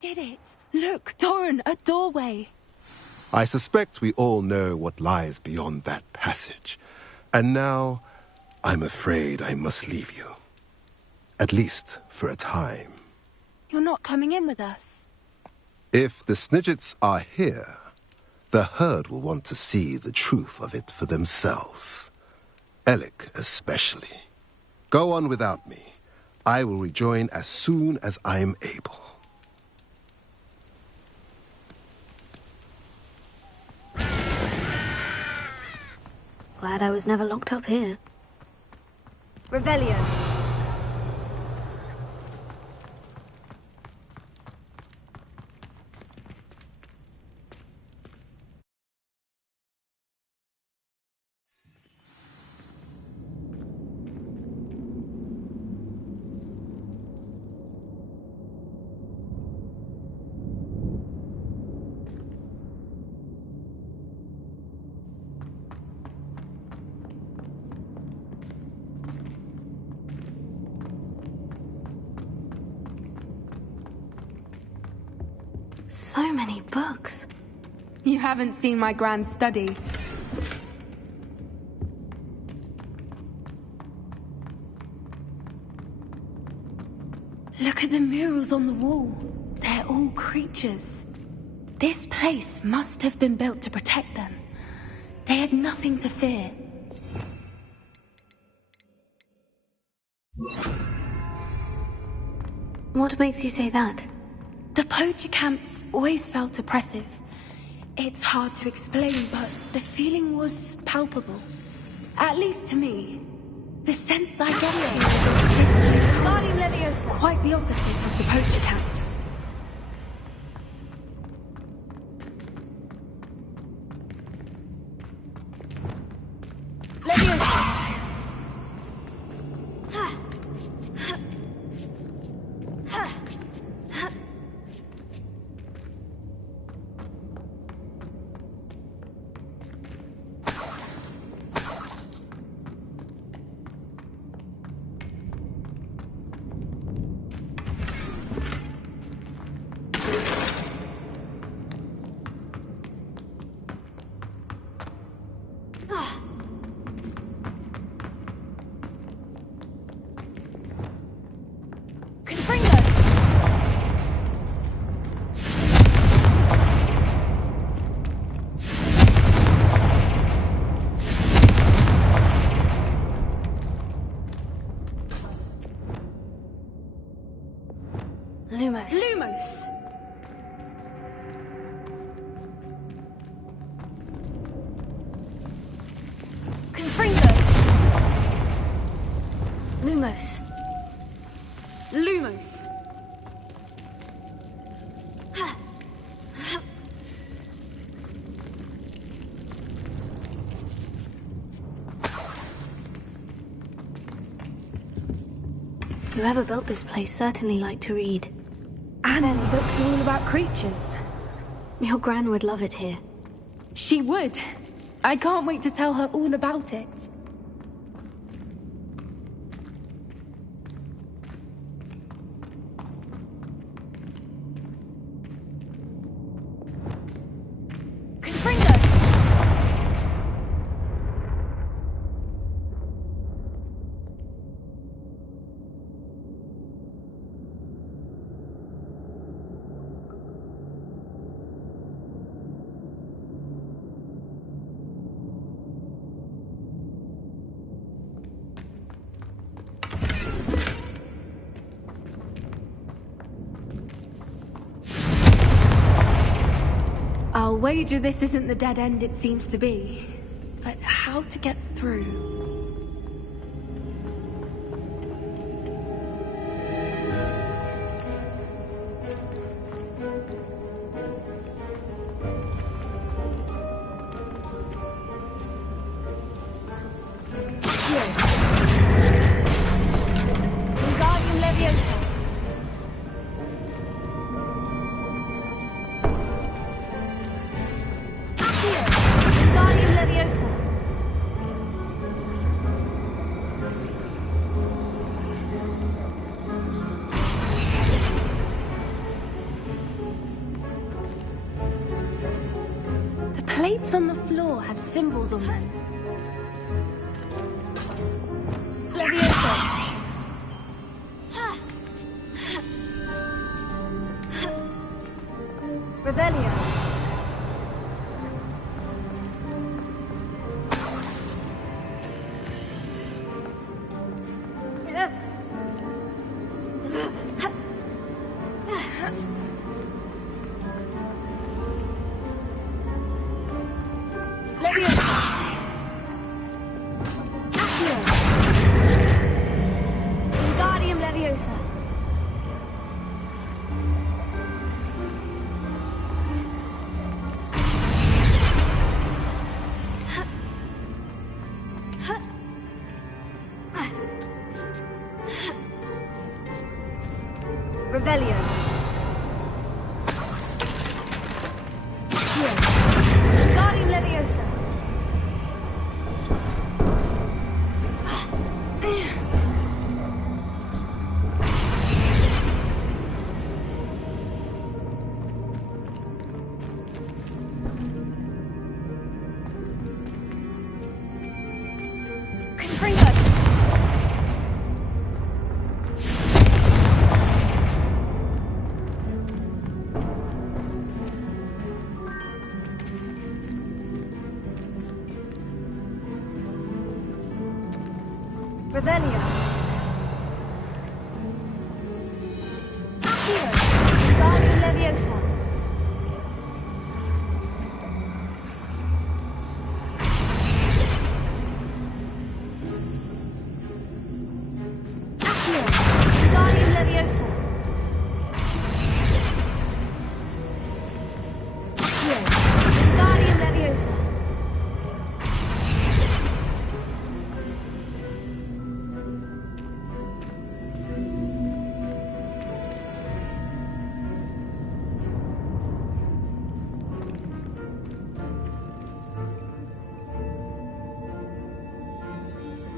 Did it? Look, Doran, a doorway. I suspect we all know what lies beyond that passage. And now, I'm afraid I must leave you. At least for a time. You're not coming in with us. If the Snidgets are here, the herd will want to see the truth of it for themselves. Alec especially. Go on without me. I will rejoin as soon as I'm able. Glad I was never locked up here. Revelio. So many books. You haven't seen my grand study. Look at the murals on the wall. They're all creatures. This place must have been built to protect them. They had nothing to fear. What makes you say that? The poacher camps always felt oppressive. It's hard to explain, but the feeling was palpable. At least to me. The sense I get here is quite the opposite of the poacher camps. Lumos! Confringo! Lumos. Lumos! Whoever built this place certainly liked to read. And the books are all about creatures. Your Gran would love it here. She would. I can't wait to tell her all about it. I'll wager this isn't the dead end it seems to be. But how to get through? plates on the floor have symbols on them. Leviosa! Revelio! Revelio. Guardian Leviosa. Revelio. Guardian Leviosa. Guardian Leviosa. Guardian Leviosa.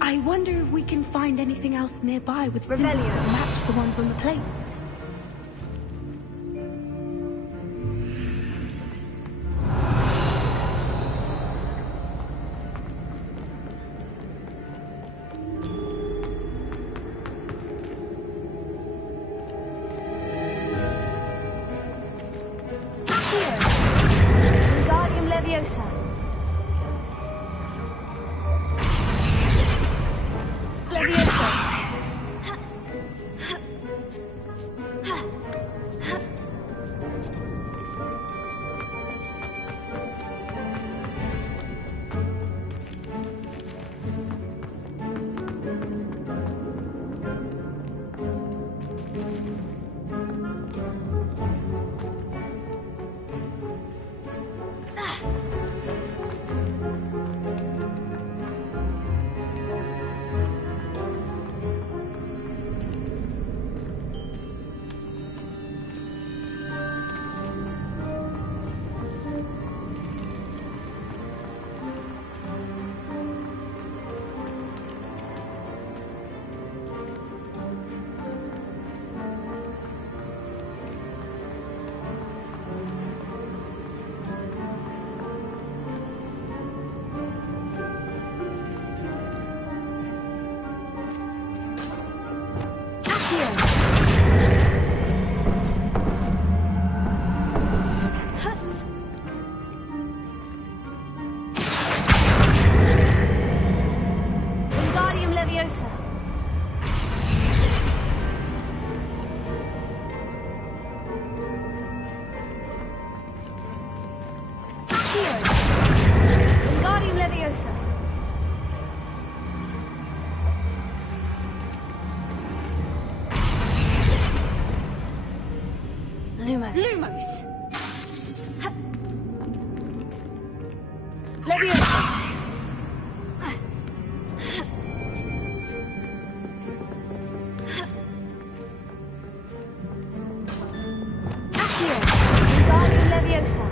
I wonder if we can find anything else nearby with symbols Revelio. that match the ones on the plates. Guardian Leviosa. Leviosa. Wingardium Leviosa. Wingardium Leviosa. Lumos. Lumos! Leviosa. Wingardium Leviosa.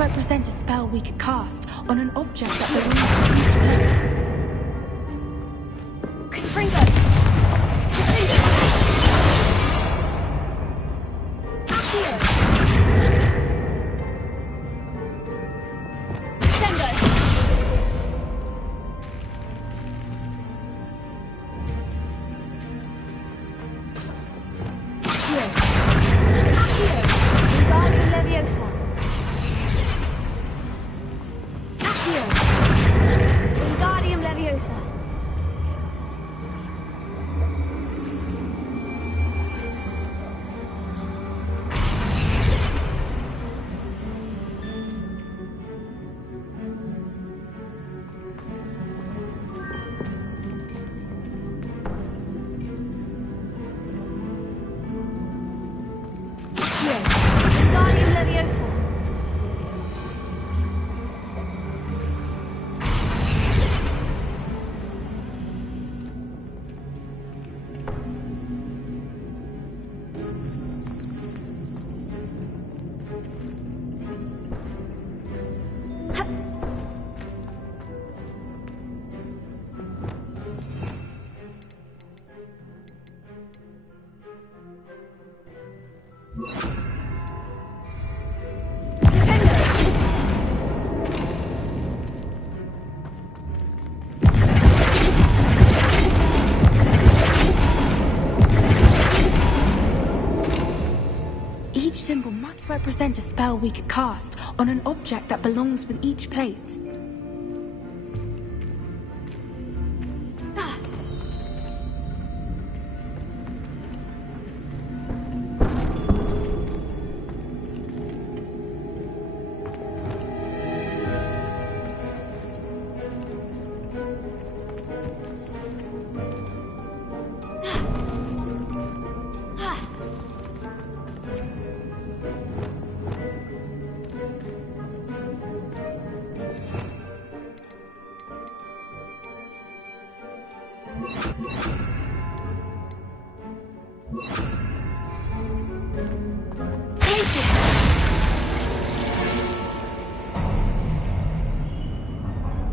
represent a spell we could cast on an object that belongs to each place. Confringo! Accio! Sendo! Accio! Accio! Wingardium Leviosa! Wingardium represent a spell we could cast on an object that belongs with each plate.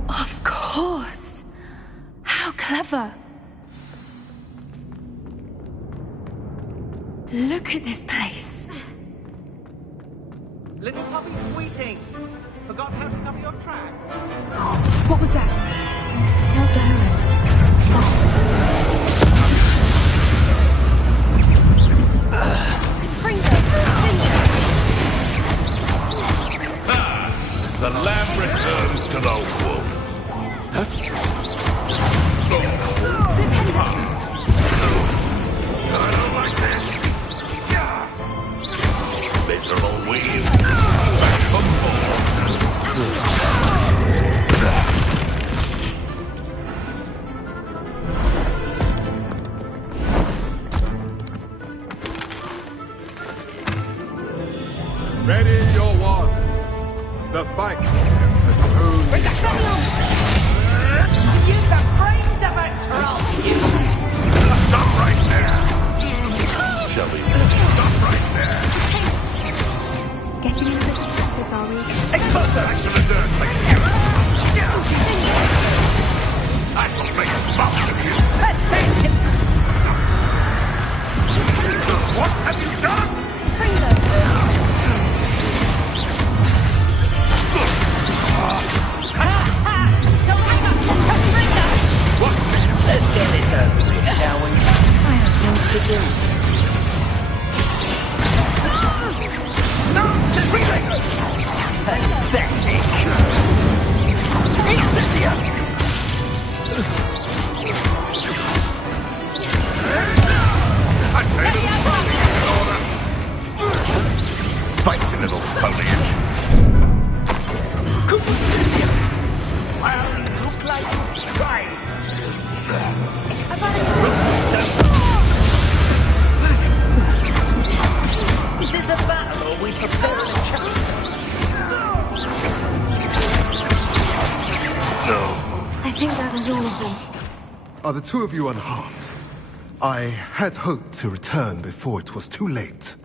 Of course! How clever! Look at this place. Little puppy squeaking. Forgot how to cover your track? What was that? Not Darren. The lamb returns to the wolf. I don't like this. Miserable weave. Back for more. Ready your wands. The fight has only started. Use the brains of a troll, you! Stop right there. Shelby, stop right there. Getting into the practice, are we? Expose her back to the dirt like you. I shall make a mouth of you. What have you done? Let's get this over with, shall we? I have things to do. Nonsense! Pathetic! Incendia! I tell you, fight the little foliage. Well, look like right. Is this a battle or are we preparing a challenge? No. I think that is all of them. Are the two of you unharmed? I had hoped to return before it was too late.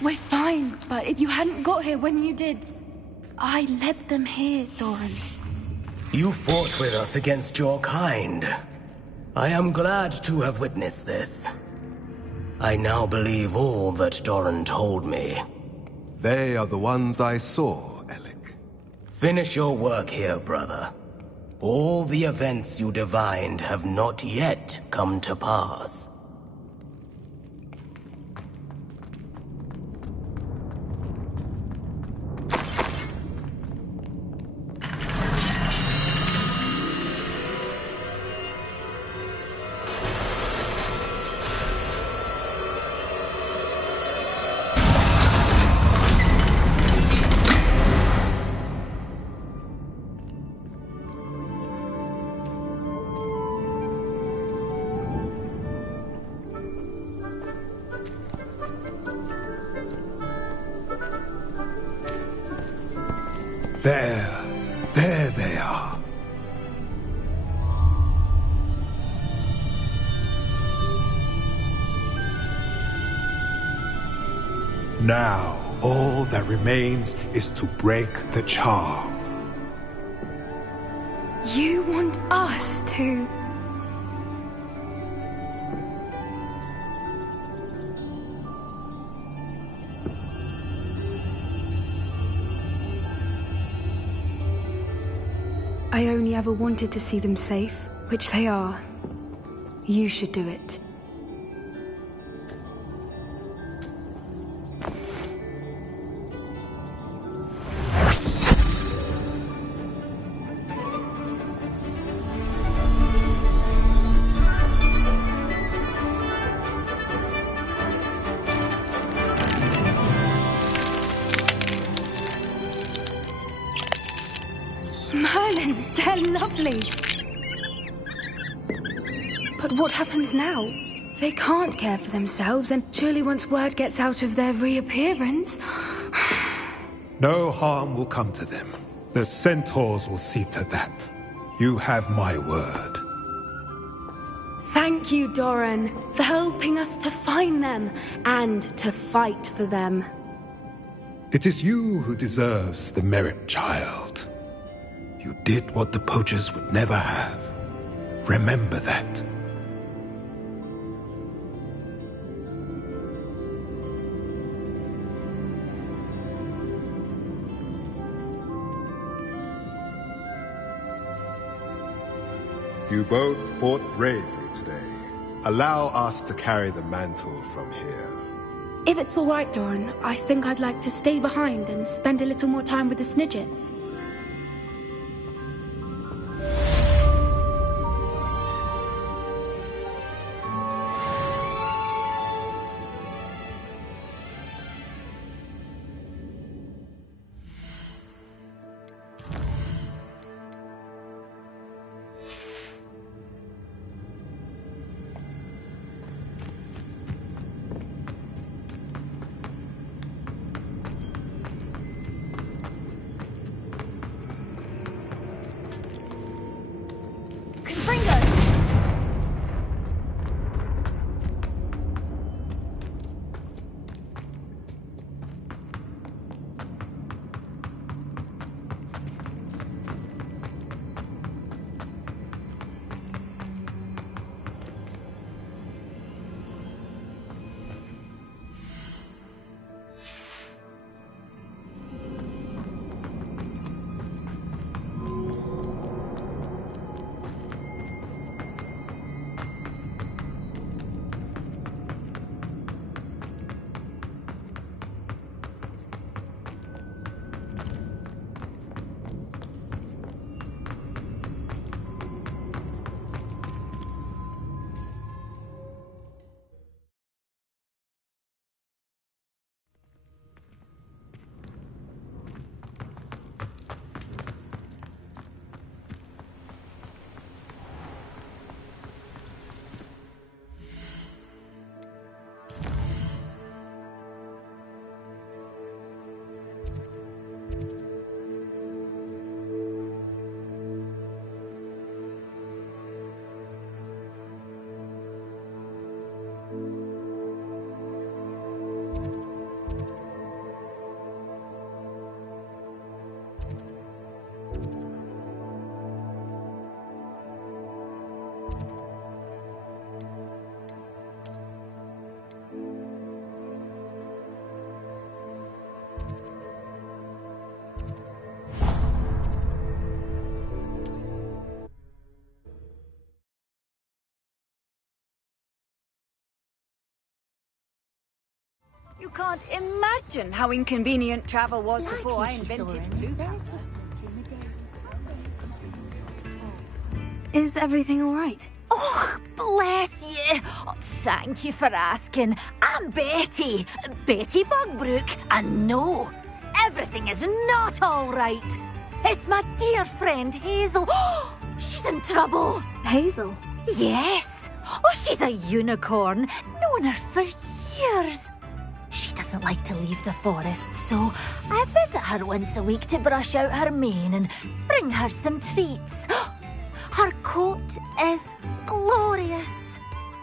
We're fine, but if you hadn't got here when you did, I led them here, Doran. You fought with us against your kind. I am glad to have witnessed this. I now believe all that Doran told me. They are the ones I saw, Alec. Finish your work here, brother. All the events you divined have not yet come to pass. There they are. Now, all that remains is to break the charm. You want us to... I only ever wanted to see them safe, which they are. You should do it. quickly. But what happens now? They can't care for themselves, and surely once word gets out of their reappearance... No harm will come to them. The centaurs will see to that. You have my word. Thank you, Doran, for helping us to find them and to fight for them. It is you who deserves the merit, child. You did what the poachers would never have. Remember that. You both fought bravely today. Allow us to carry the mantle from here. If it's all right, Doran, I think I'd like to stay behind and spend a little more time with the Snidgets. You can't imagine how inconvenient travel was before I invented blue pepper. Is everything all right? Oh, bless you. Oh, thank you for asking. I'm Betty. Betty Bugbrook. And no, everything is not all right. It's my dear friend Hazel. Oh, she's in trouble. Hazel? Yes. Oh, she's a unicorn. Known her for years. She doesn't like to leave the forest, so I visit her once a week to brush out her mane and bring her some treats. Her coat is glorious.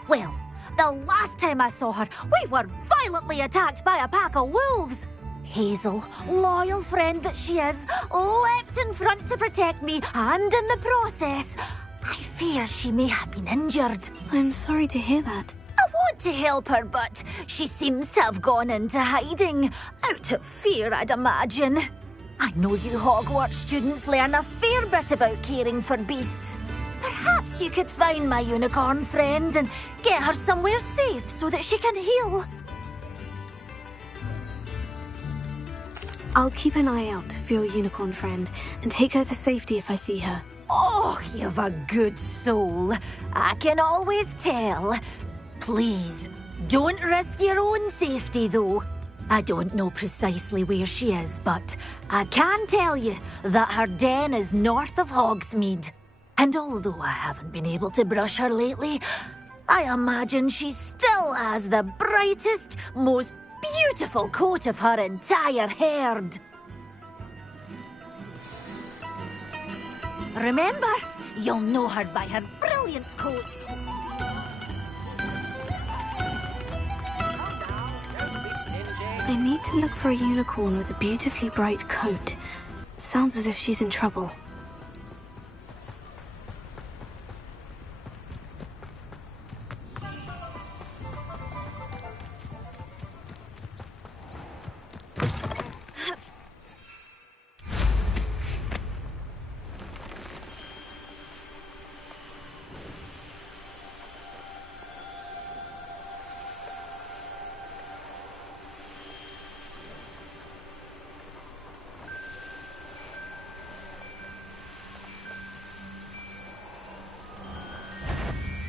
Well, the last time I saw her, we were violently attacked by a pack of wolves. Hazel, loyal friend that she is, leapt in front to protect me, and in the process, I fear she may have been injured. I'm sorry to hear that. I want to help her, but she seems to have gone into hiding. Out of fear, I'd imagine. I know you Hogwarts students learn a fair bit about caring for beasts. Perhaps you could find my unicorn friend and get her somewhere safe so that she can heal. I'll keep an eye out for your unicorn friend and take her to safety if I see her. Oh, you've a good soul. I can always tell. Please, don't risk your own safety, though. I don't know precisely where she is, but I can tell you that her den is north of Hogsmeade. And although I haven't been able to brush her lately, I imagine she still has the brightest, most beautiful coat of her entire herd. Remember, you'll know her by her brilliant coat. I need to look for a unicorn with a beautifully bright coat. Sounds as if she's in trouble.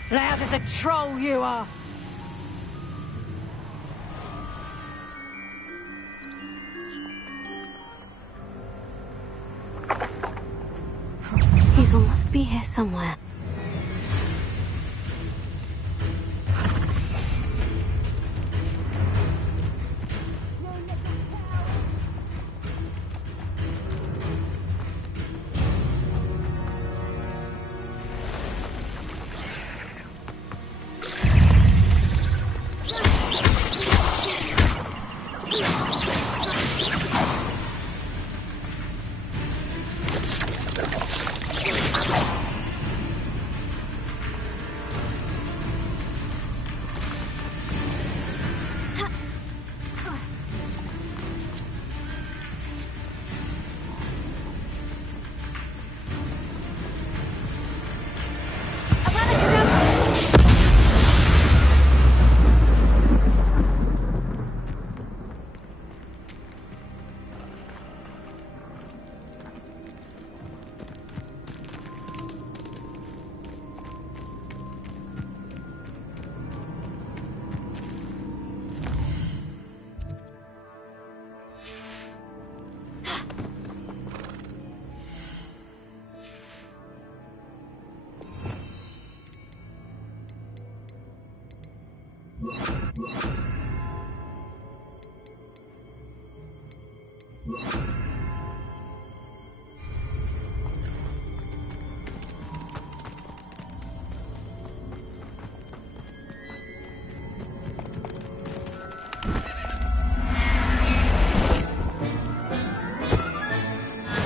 Loud as a troll you are! Hazel must be here somewhere.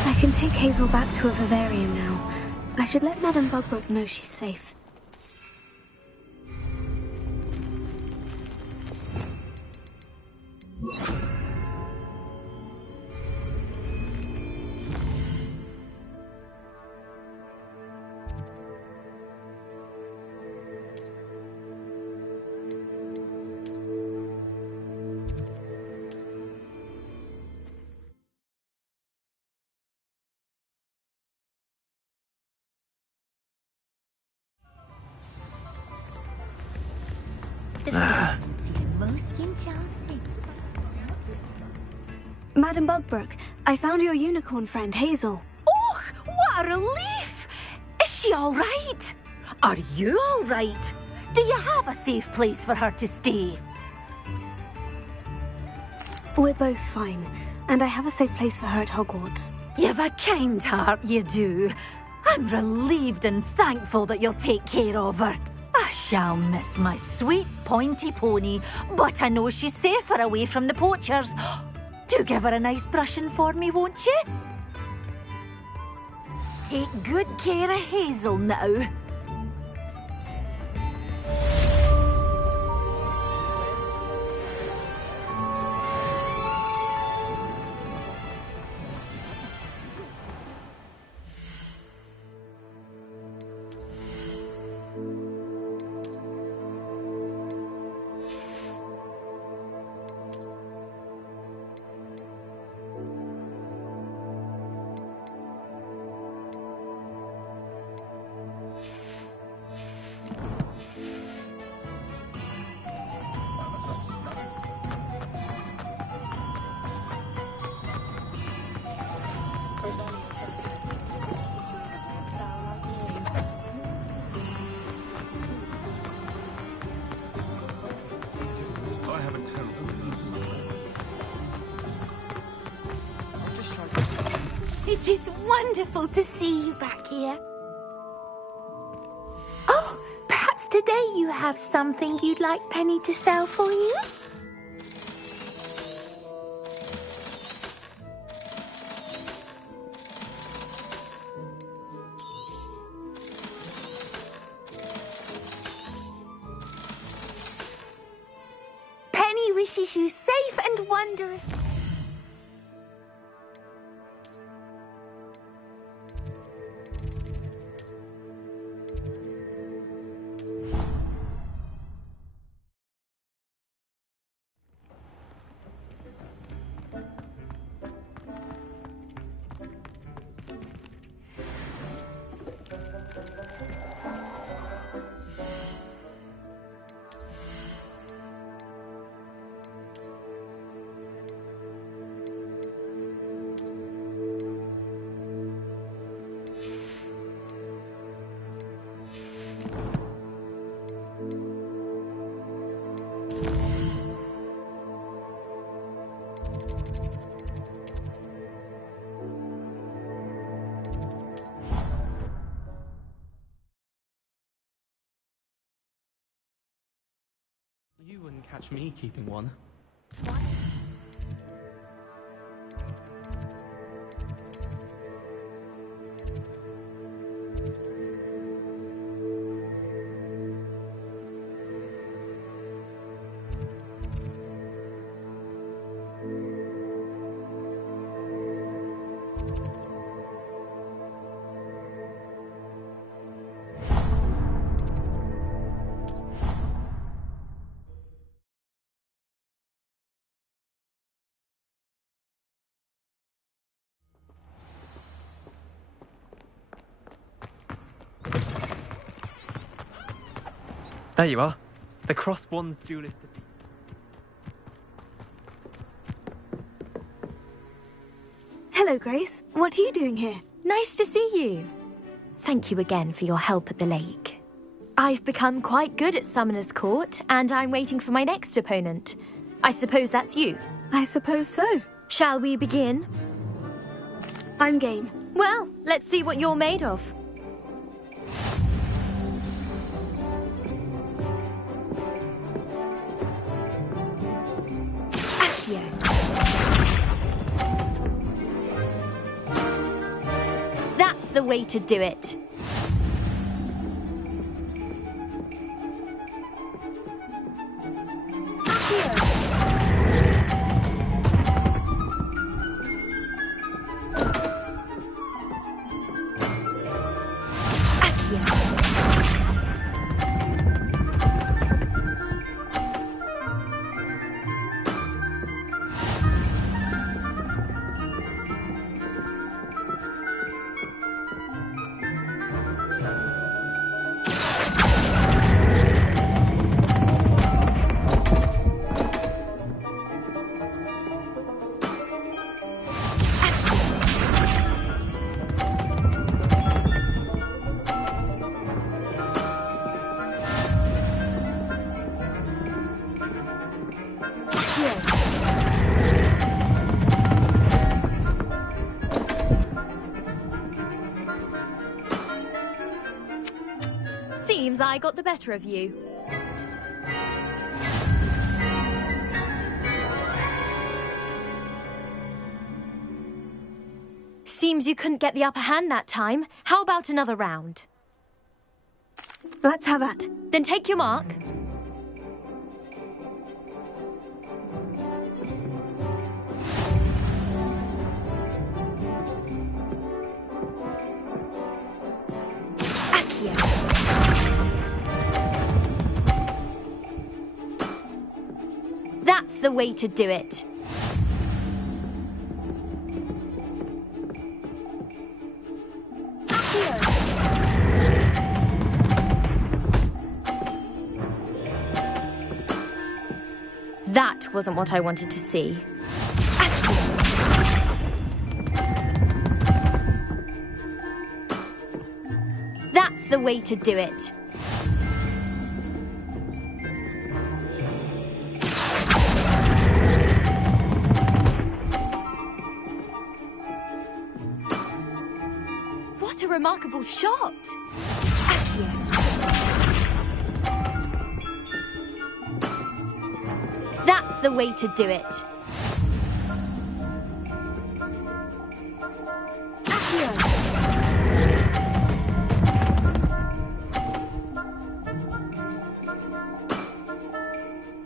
I can take Hazel back to a vivarium now. I should let Madame Bugbrook know she's safe. Madame Bugbrook, I found your unicorn friend, Hazel. Oh, what a relief! Is she all right? Are you all right? Do you have a safe place for her to stay? We're both fine, and I have a safe place for her at Hogwarts. You've a kind heart, you do. I'm relieved and thankful that you'll take care of her. I shall miss my sweet pointy pony, but I know she's safer away from the poachers. Do give her a nice brushing for me, won't you? Take good care of Hazel now. wonderful to see you back here. Oh, perhaps today you have something you'd like Penny to sell for you? Penny wishes you safe and wondrous. You wouldn't catch me keeping one. There you are. The Crosswands duelist. Hello, Grace. What are you doing here? Nice to see you. Thank you again for your help at the lake. I've become quite good at Summoner's Court, and I'm waiting for my next opponent. I suppose that's you. I suppose so. Shall we begin? I'm game. Well, let's see what you're made of. That's the way to do it. Seems I got the better of you. Seems you couldn't get the upper hand that time. How about another round? Let's have that. Then take your mark. That's the way to do it. That wasn't what I wanted to see. That's the way to do it. remarkable shot! That's the way to do it.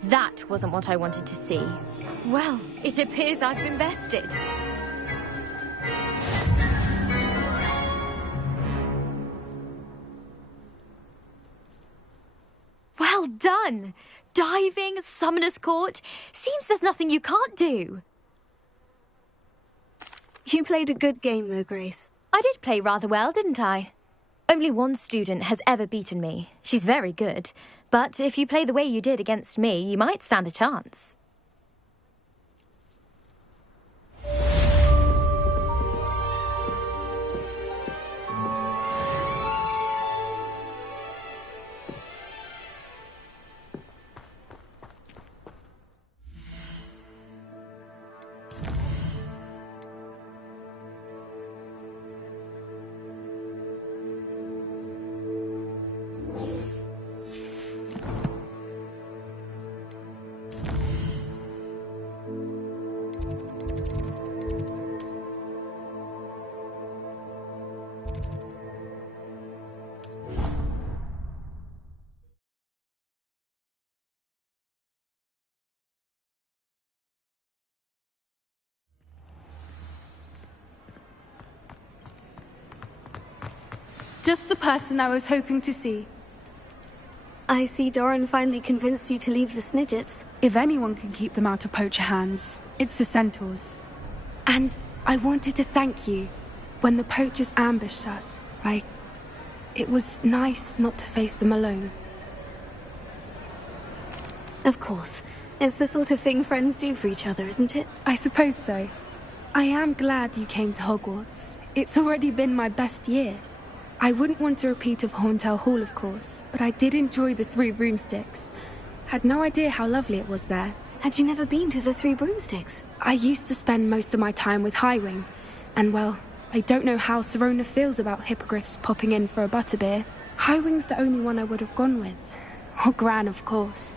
That wasn't what I wanted to see. Well, it appears I've been bested. Well done! Diving, Summoner's Court. Seems there's nothing you can't do. You played a good game though, Grace. I did play rather well, didn't I? Only one student has ever beaten me. She's very good. But if you play the way you did against me, you might stand a chance. Just the person I was hoping to see. I see Doran finally convinced you to leave the Snidgets. If anyone can keep them out of poacher hands, it's the centaurs. And I wanted to thank you. When the poachers ambushed us, it was nice not to face them alone. Of course. It's the sort of thing friends do for each other, isn't it? I suppose so. I am glad you came to Hogwarts. It's already been my best year. I wouldn't want a repeat of Horntail Hall, of course, but I did enjoy the Three Broomsticks. Had no idea how lovely it was there. Had you never been to the Three Broomsticks? I used to spend most of my time with Highwing, and well, I don't know how Serona feels about hippogriffs popping in for a butterbeer. Highwing's the only one I would have gone with. Or Gran, of course.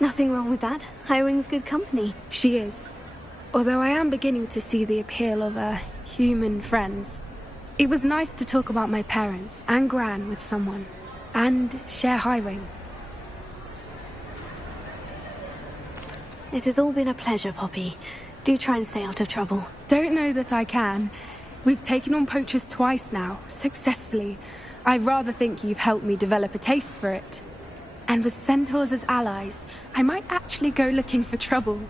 Nothing wrong with that. Highwing's good company. She is. Although I am beginning to see the appeal of human friends. It was nice to talk about my parents and Gran with someone, and share Highwing. It has all been a pleasure, Poppy. Do try and stay out of trouble. Don't know that I can. We've taken on poachers twice now, successfully. I rather think you've helped me develop a taste for it. And with centaurs as allies, I might actually go looking for trouble.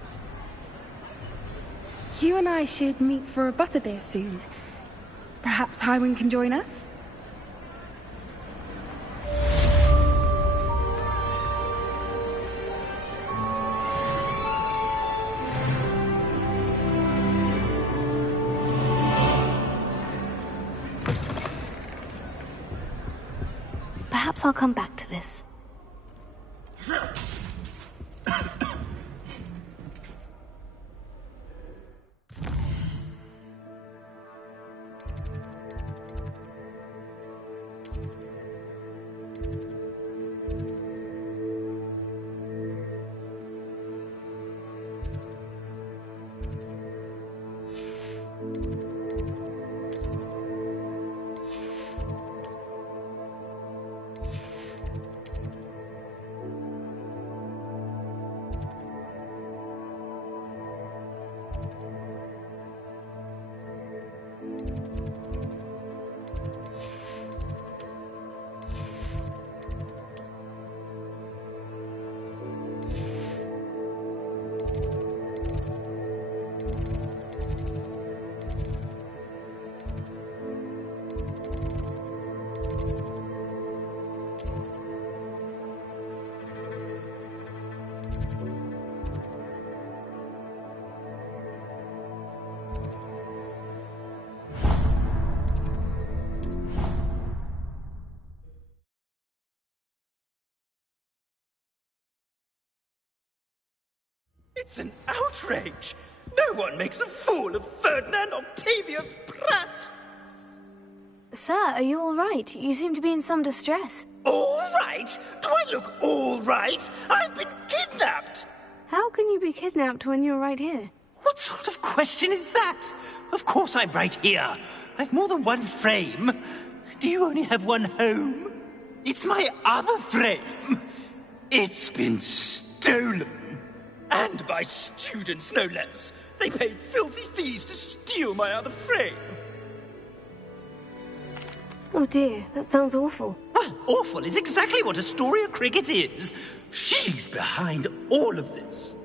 You and I should meet for a butterbeer soon. Perhaps Highwing can join us? Perhaps I'll come back to this. It's an outrage! No one makes a fool of Ferdinand Octavius Pratt! Sir, are you all right? You seem to be in some distress. All right? Do I look all right? I've been kidnapped! How can you be kidnapped when you're right here? What sort of question is that? Of course I'm right here. I've more than one frame. Do you only have one home? It's my other frame. It's been stolen. And by students, no less. They paid filthy thieves to steal my other frame. Oh dear, that sounds awful. Well, awful is exactly what Astoria Cricket is. She's behind all of this.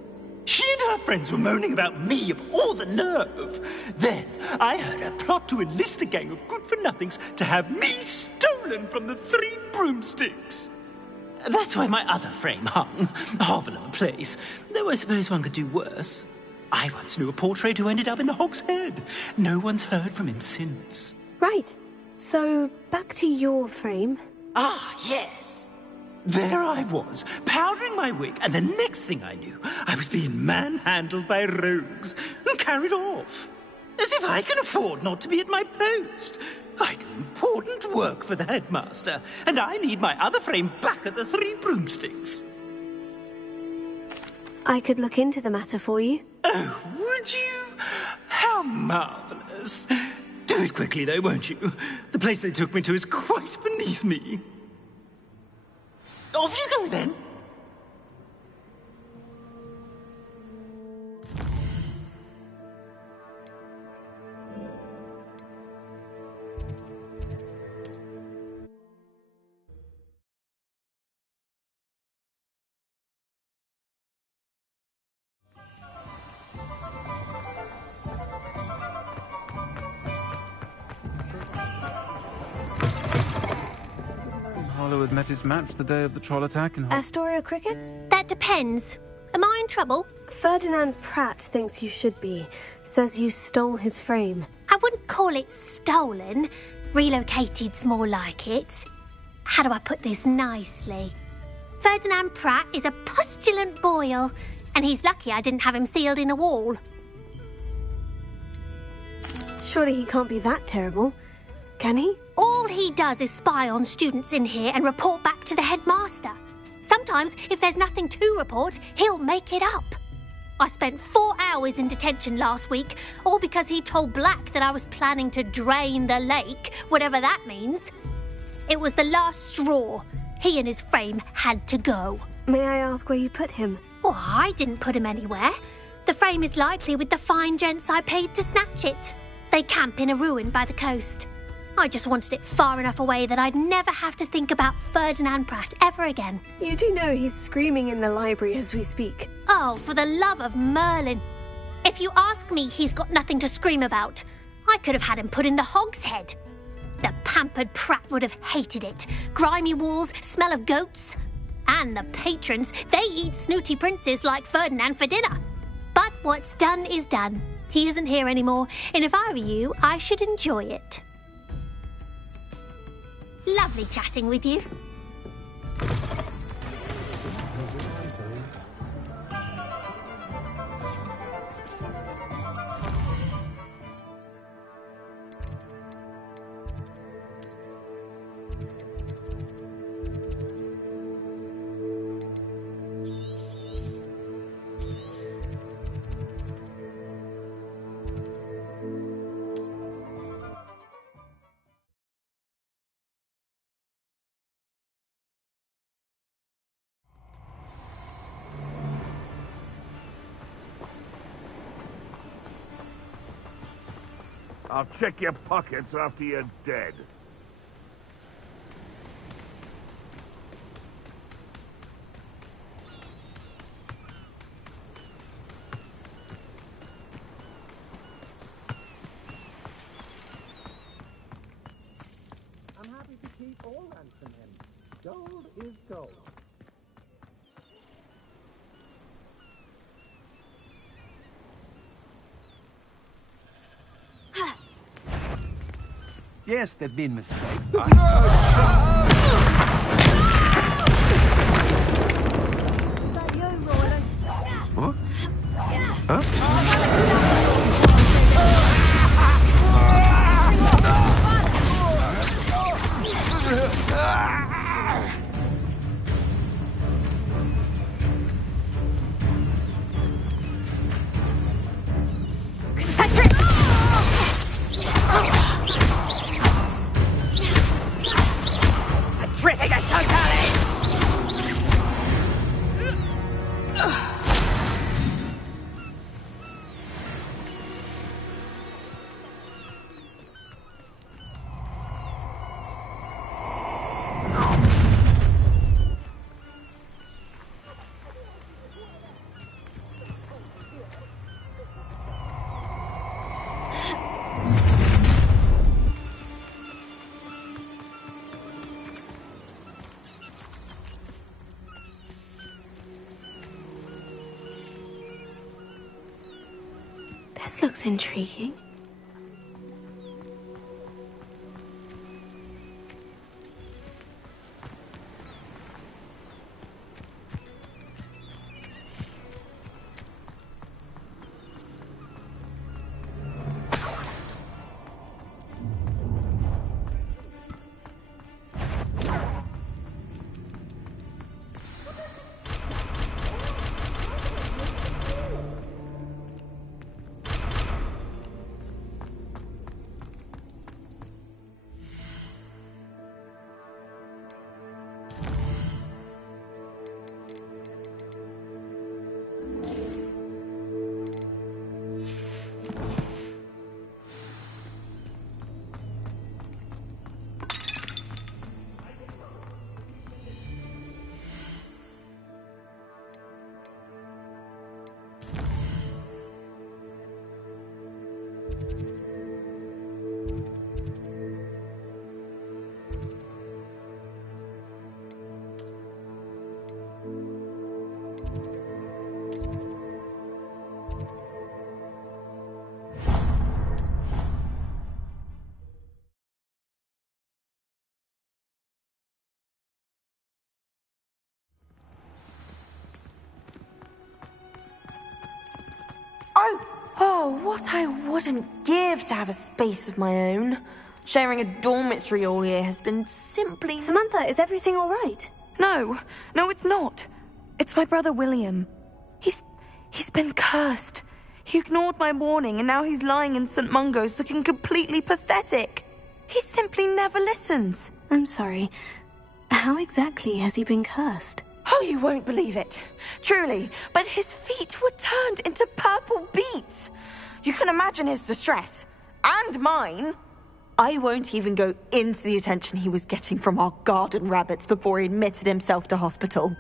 She and her friends were moaning about me of all the nerve. Then I heard her plot to enlist a gang of good-for-nothings to have me stolen from the Three Broomsticks. That's why my other frame hung. Hovel of a place. Though I suppose one could do worse. I once knew a portrait who ended up in the Hog's Head. No one's heard from him since. Right. So, back to your frame. Ah, yes. There I was, powdering my wig, and the next thing I knew, I was being manhandled by rogues and carried off. As if I can afford not to be at my post. I do important work for the headmaster, and I need my other frame back at the Three Broomsticks. I could look into the matter for you. Oh, would you? How marvelous. Do it quickly, though, won't you? The place they took me to is quite beneath me. Off you go, then. Hollywood met his match the day of the troll attack in Astoria Cricket? That depends. Am I in trouble? Ferdinand Pratt thinks you should be. Says you stole his frame. I wouldn't call it stolen. Relocated's more like it. How do I put this nicely? Ferdinand Pratt is a postulant boil, and he's lucky I didn't have him sealed in a wall. Surely he can't be that terrible, can he? All he does is spy on students in here and report back to the headmaster. Sometimes, if there's nothing to report, he'll make it up. I spent 4 hours in detention last week, all because he told Black that I was planning to drain the lake, whatever that means. It was the last straw. He and his frame had to go. May I ask where you put him? Oh, I didn't put him anywhere. The frame is likely with the fine gents I paid to snatch it. They camp in a ruin by the coast. I just wanted it far enough away that I'd never have to think about Ferdinand Pratt ever again. You do know he's screaming in the library as we speak. Oh, for the love of Merlin. If you ask me, he's got nothing to scream about. I could have had him put in the Hog's Head. The pampered Pratt would have hated it. Grimy walls, smell of goats. And the patrons, they eat snooty princes like Ferdinand for dinner. But what's done is done. He isn't here anymore, and if I were you, I should enjoy it. Lovely chatting with you. I'll check your pockets after you're dead. I'm happy to keep or ransom him. Gold is gold. Yes, there've been mistakes. Huh? Huh? Patricius Totalis! This looks intriguing. Oh, what I wouldn't give to have a space of my own. Sharing a dormitory all year has been simply... Samantha, is everything all right? No, it's not. It's my brother William. He's been cursed. He ignored my warning and now he's lying in St. Mungo's looking completely pathetic. He simply never listens. I'm sorry. How exactly has he been cursed? Oh, you won't believe it. Truly, but his feet were turned into purple beets. You can imagine his distress. And mine. I won't even go into the attention he was getting from our garden rabbits before he admitted himself to hospital.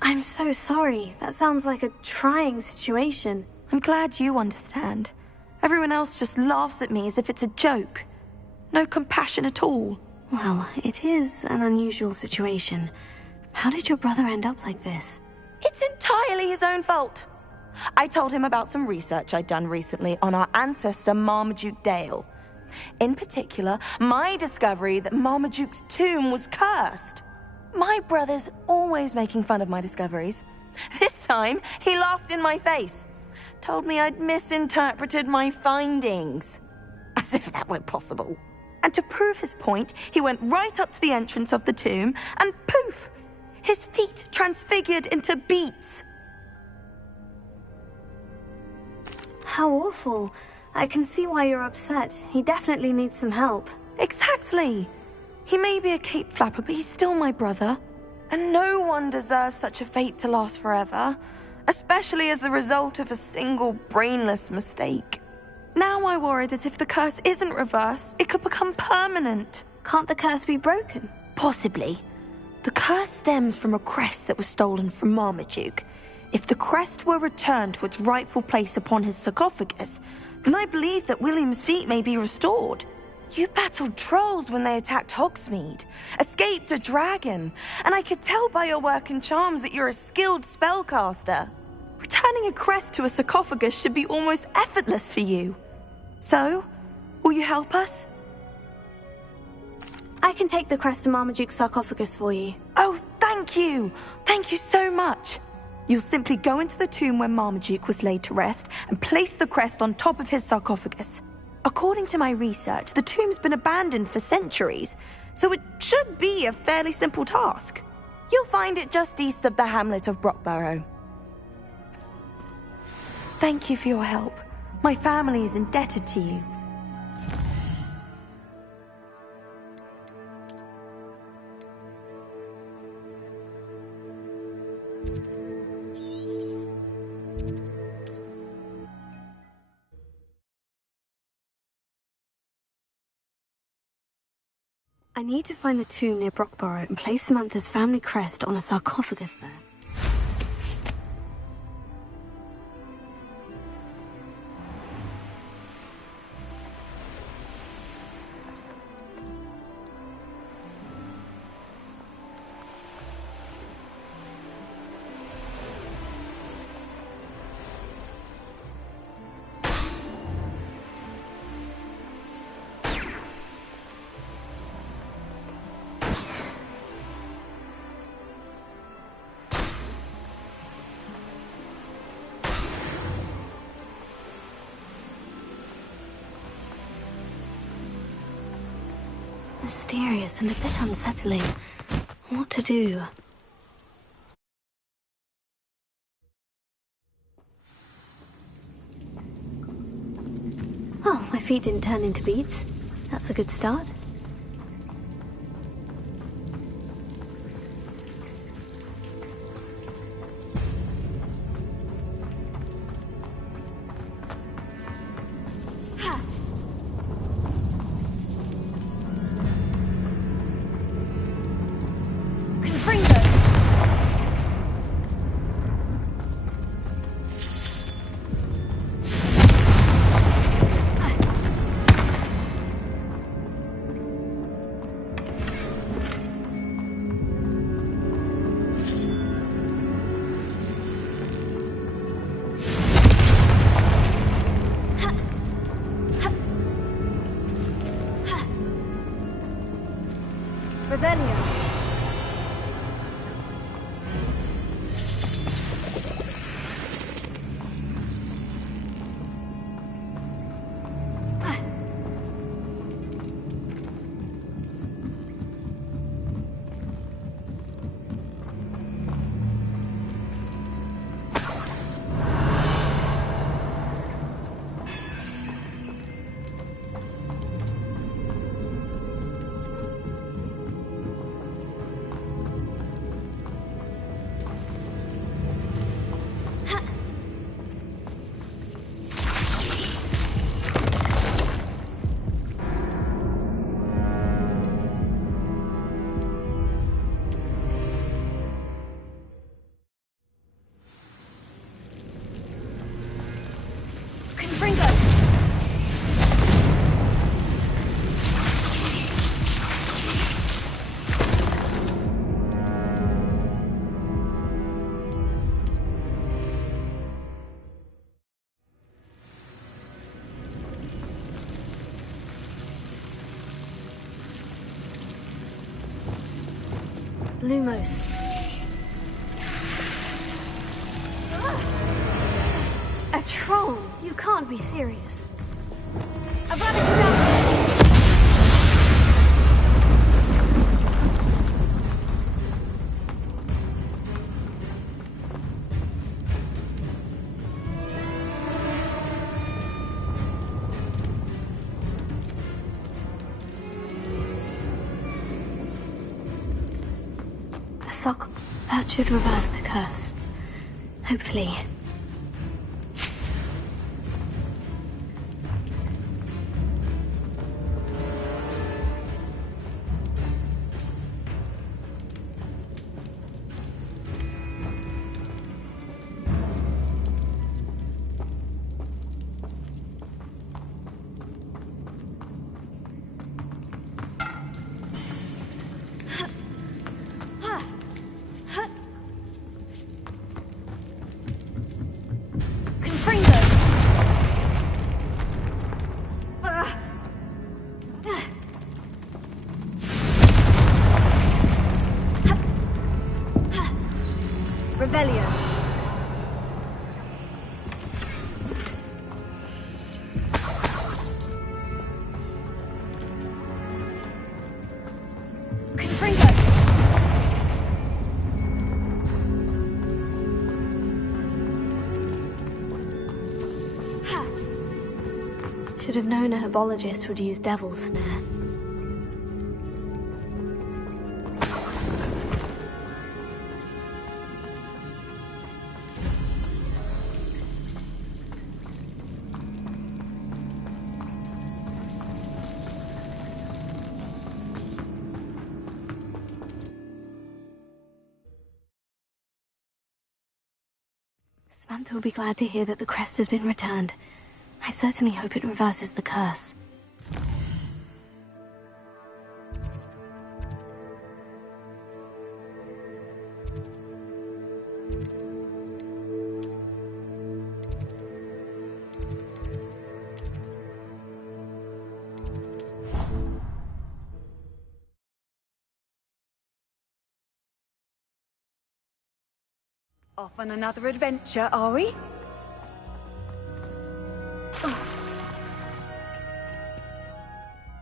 I'm so sorry. That sounds like a trying situation. I'm glad you understand. Everyone else just laughs at me as if it's a joke. No compassion at all. Well, it is an unusual situation. How did your brother end up like this? It's entirely his own fault. I told him about some research I'd done recently on our ancestor Marmaduke Dale. In particular, my discovery that Marmaduke's tomb was cursed. My brother's always making fun of my discoveries. This time, he laughed in my face. Told me I'd misinterpreted my findings. As if that weren't possible. And to prove his point, he went right up to the entrance of the tomb and poof! His feet transfigured into beets. How awful. I can see why you're upset. He definitely needs some help. Exactly. He may be a cape flapper, but he's still my brother. And no one deserves such a fate to last forever, especially as the result of a single brainless mistake. Now I worry that if the curse isn't reversed, it could become permanent. Can't the curse be broken? Possibly. The curse stems from a crest that was stolen from Marmaduke. If the crest were returned to its rightful place upon his sarcophagus, then I believe that William's feet may be restored. You battled trolls when they attacked Hogsmeade, escaped a dragon, and I could tell by your work and charms that you're a skilled spellcaster. Returning a crest to a sarcophagus should be almost effortless for you. So, will you help us? I can take the crest to Marmaduke's sarcophagus for you. Oh, thank you! Thank you so much! You'll simply go into the tomb where Marmaduke was laid to rest and place the crest on top of his sarcophagus. According to my research, the tomb's been abandoned for centuries, so it should be a fairly simple task. You'll find it just east of the hamlet of Brockborough. Thank you for your help. My family is indebted to you. I need to find the tomb near Brockborough and place Samantha's family crest on a sarcophagus there. Mysterious and a bit unsettling. What to do? Well, my feet didn't turn into beads. That's a good start. Lumos. A troll? You can't be serious. Sock. That should reverse the curse. Hopefully. Should have known a herbologist would use Devil's Snare. Samantha will be glad to hear that the crest has been returned. I certainly hope it reverses the curse. Off on another adventure, are we?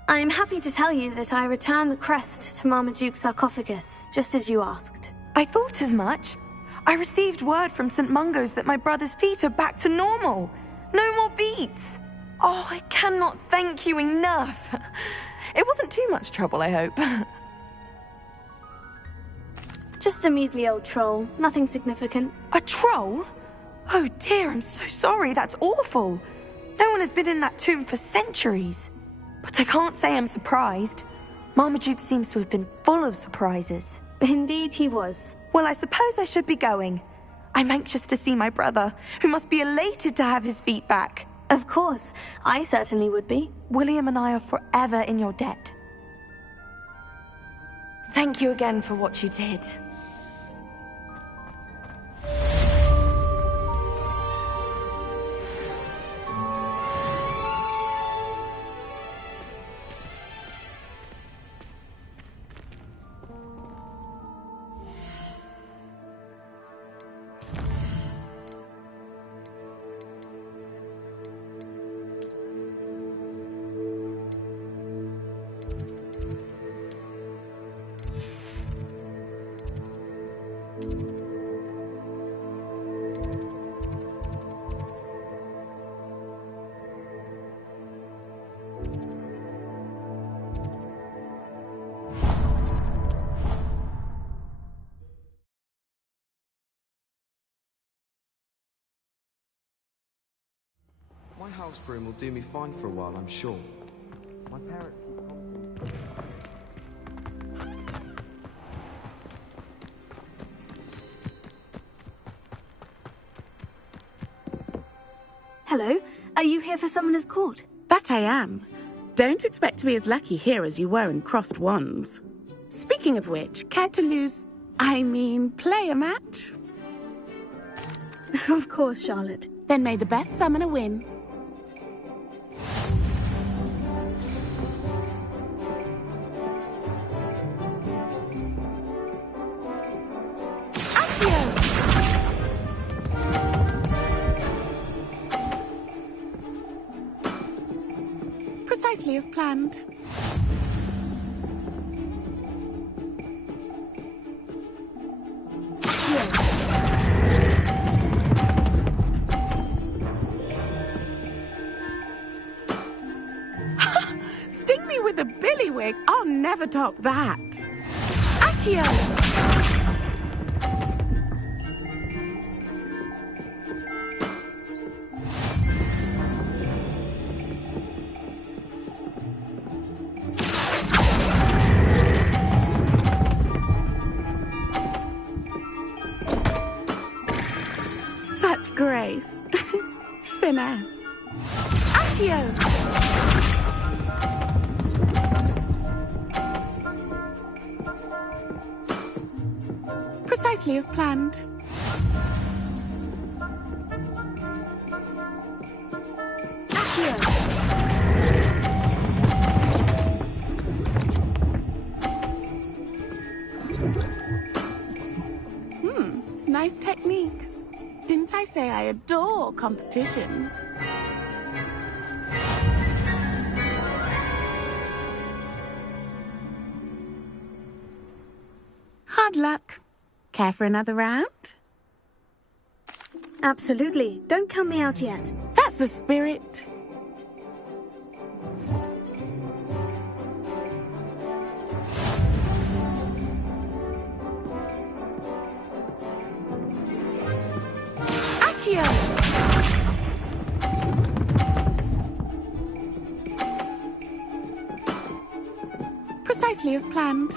I'm happy to tell you that I returned the crest to Marmaduke's sarcophagus, just as you asked. I thought as much. I received word from St. Mungo's that my brother's feet are back to normal. No more beats. Oh, I cannot thank you enough. It wasn't too much trouble, I hope. Just a measly old troll, nothing significant. A troll? Oh dear, I'm so sorry, that's awful. No one has been in that tomb for centuries. But I can't say I'm surprised. Marmaduke seems to have been full of surprises. Indeed he was. Well, I suppose I should be going. I'm anxious to see my brother, who must be elated to have his feet back. Of course, I certainly would be. William and I are forever in your debt. Thank you again for what you did. My house broom will do me fine for a while, I'm sure. My parents keep Hello, are you here for Summoner's Court? That I am. Don't expect to be as lucky here as you were in Crossed Wands. Speaking of which, care to play a match? Of course, Charlotte. Then may the best summoner win. Precisely as planned. Sting me with a billywig. I'll never top that. Accio! Such grace. Finesse. Accio! Precisely as planned. Nice technique. Didn't I say I adore competition? Hard luck. Care for another round? Absolutely. Don't count me out yet. That's the spirit. Accio! Precisely as planned.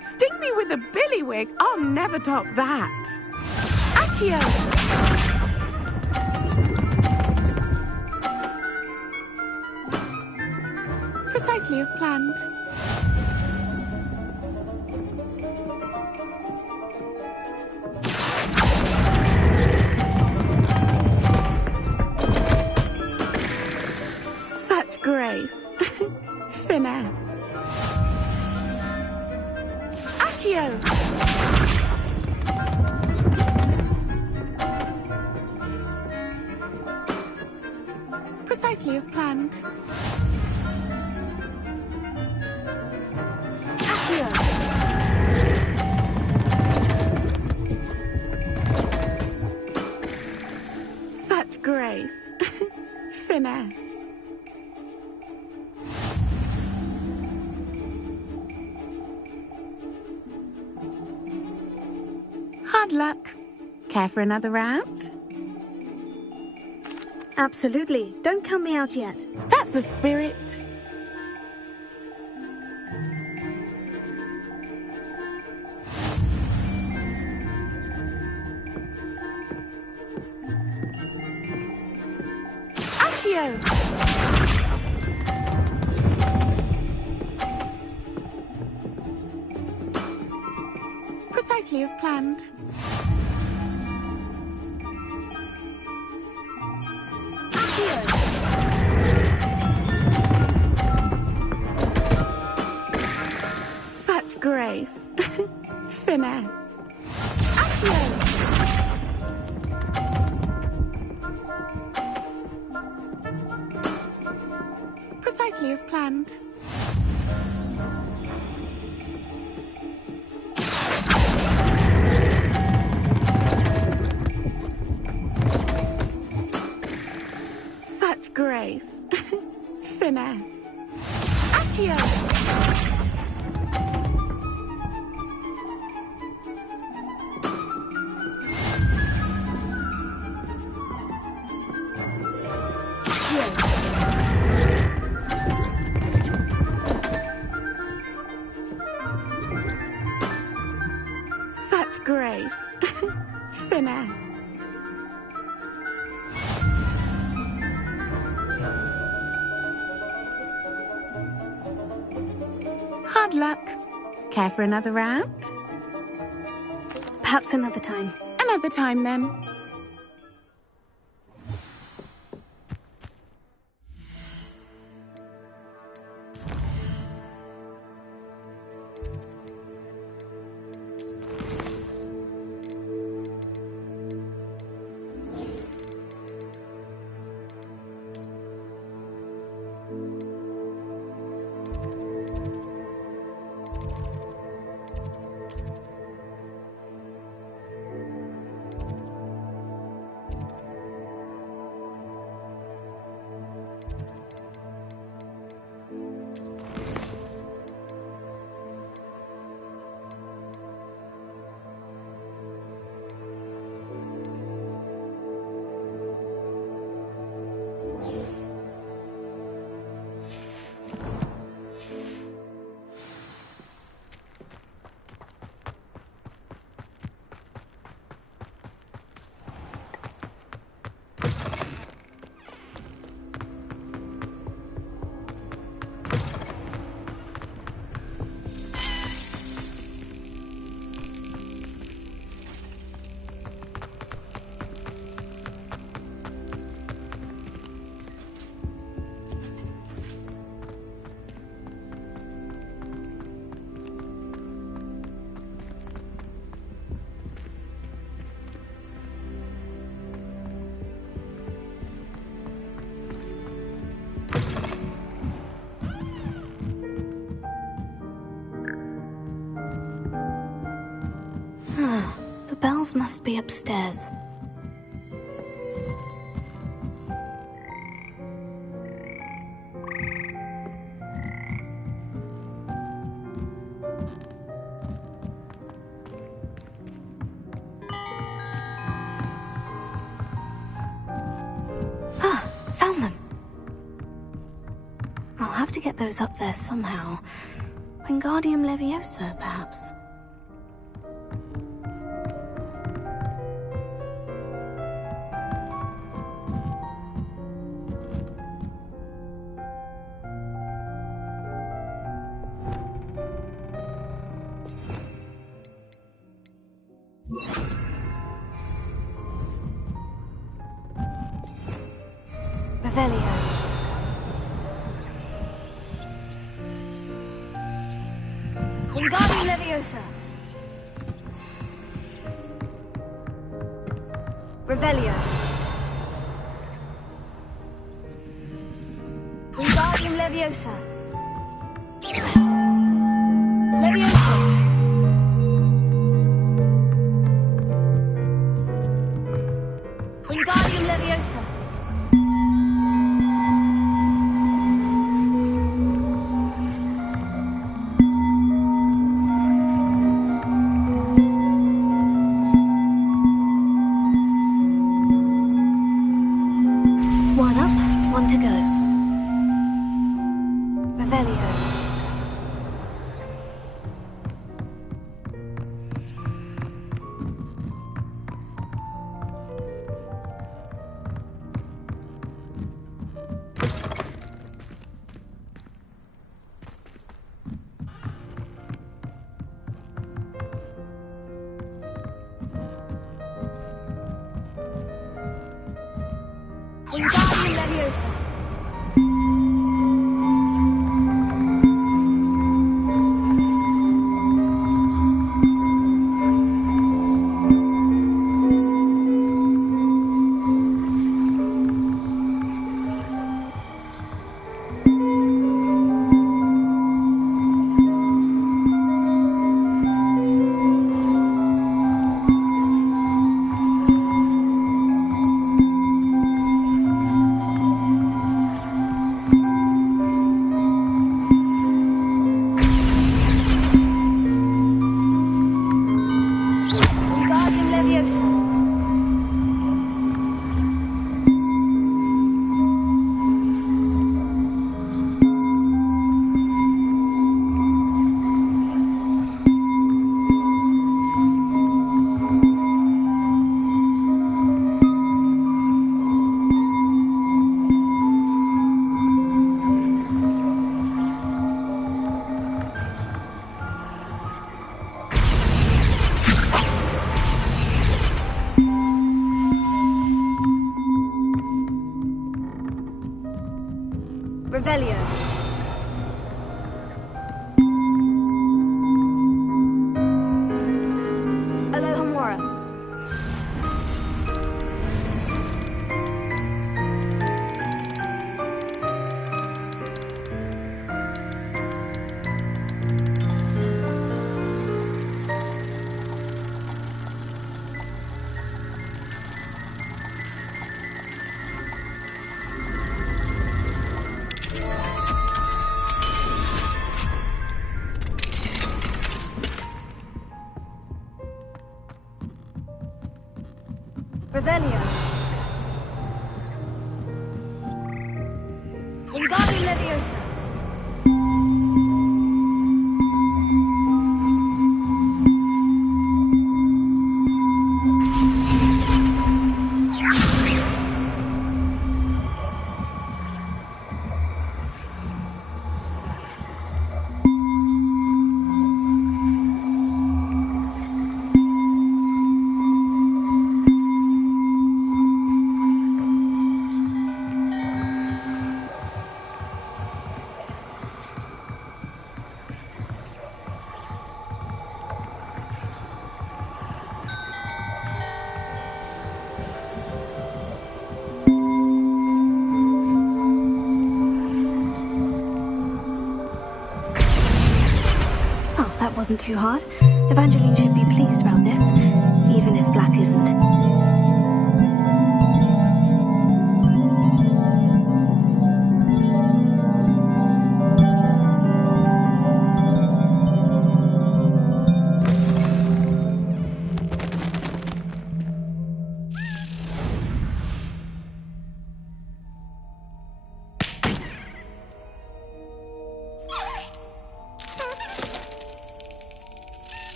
Sting me with a billywig. I'll never top that. Accio! Precisely as planned. Such grace. Finesse. Accio! Precisely as planned. Accio! Such grace. Finesse. Hard luck. Care for another round? Absolutely. Don't count me out yet. That's the spirit. Accio! Precisely as planned. Such grace. Finesse. Accio! Precisely as planned. Such grace. Finesse. Accio! Such grace. Finesse. Hard luck. Care for another round? Perhaps another time. Another time, then. The bells must be upstairs. Found them. I'll have to get those up there somehow. Wingardium Leviosa, perhaps. Revelio. Wingardium Leviosa. Revelio. Wingardium Leviosa. Leviosa. Wingardium Leviosa. One up, one to go. Revelio. Wingardium Leviosa. Wingardium Leviosa. Revelio. Alohomora. Revelio. Wingardium Leviosa. Wasn't too hard. Evangeline should be pleased about this.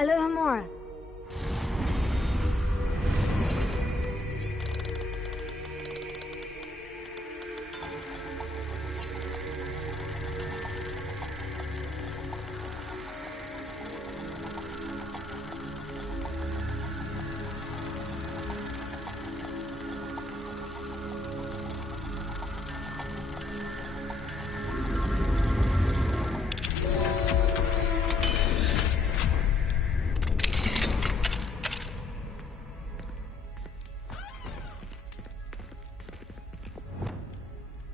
Alohomora.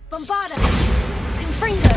Bombarda! Confringo!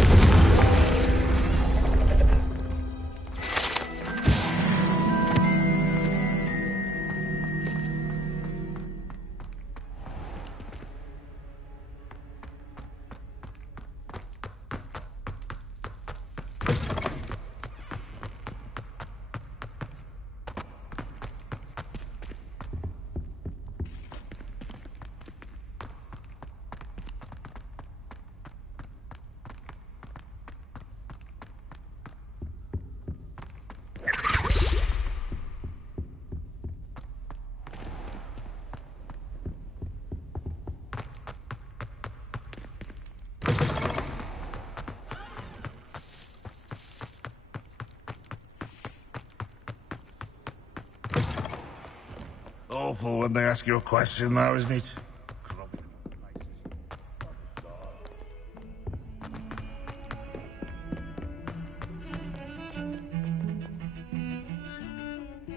Awful when they ask you a question, though, isn't it?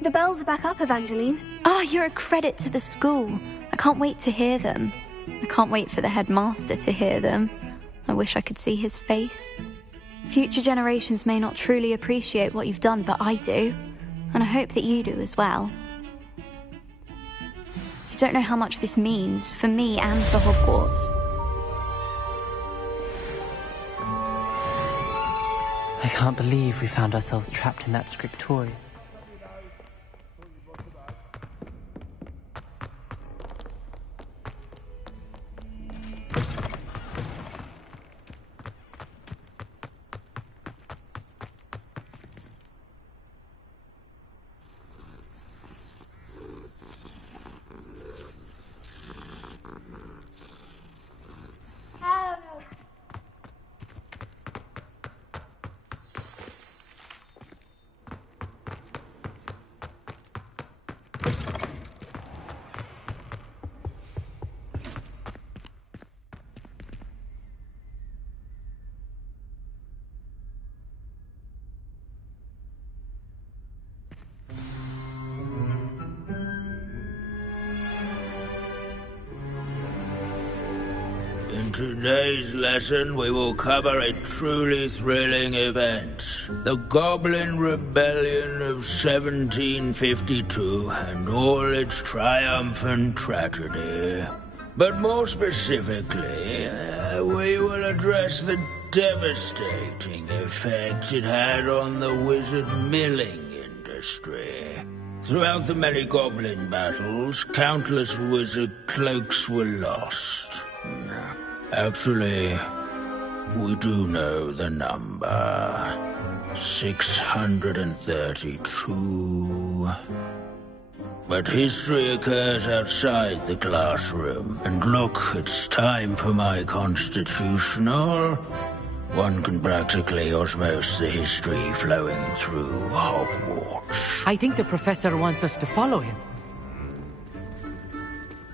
The bells are back up, Evangeline. Ah, you're a credit to the school. I can't wait to hear them. I can't wait for the headmaster to hear them. I wish I could see his face. Future generations may not truly appreciate what you've done, but I do. And I hope that you do as well. You don't know how much this means for me and for Hogwarts. I can't believe we found ourselves trapped in that scriptorium. In today's lesson, we will cover a truly thrilling event. The Goblin Rebellion of 1752 and all its triumphant tragedy. But more specifically, we will address the devastating effect it had on the wizard milling industry. Throughout the many goblin battles, countless wizard cloaks were lost. Actually, we do know the number. 632. But history occurs outside the classroom. And look, it's time for my constitutional. One can practically osmose the history flowing through Hogwarts. I think the professor wants us to follow him.